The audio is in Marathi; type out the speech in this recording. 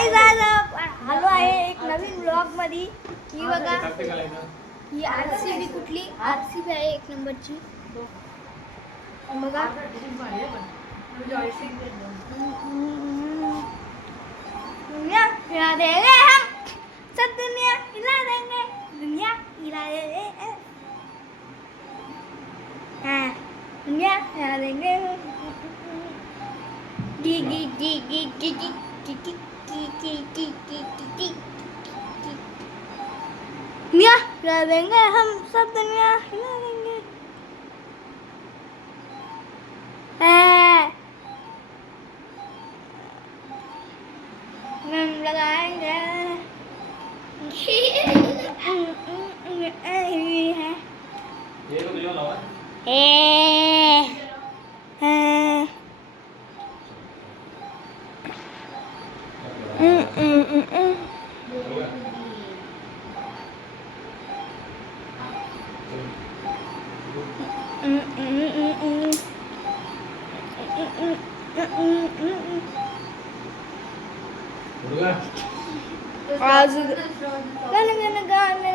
गाईज आज आलो आहे एक नवीन ब्लॉग मध्ये. ही बघा, ही आरसीबी कुठली आरसीबी आहे एक नंबरची. बघा दुनिया हिला देंगे हम, सब दुनिया हिला देंगे, दुनिया हिला देंगे, हाँ दुनिया हिला देंगे. गी गी गी गी गी गी गी गी गी गी गी गी गी. दुनिया हिला देंगे हम, सब दुनिया हिला देंगे. हम लगाएंगे ये तो लियो लावा आज गाणं गाणं गाणं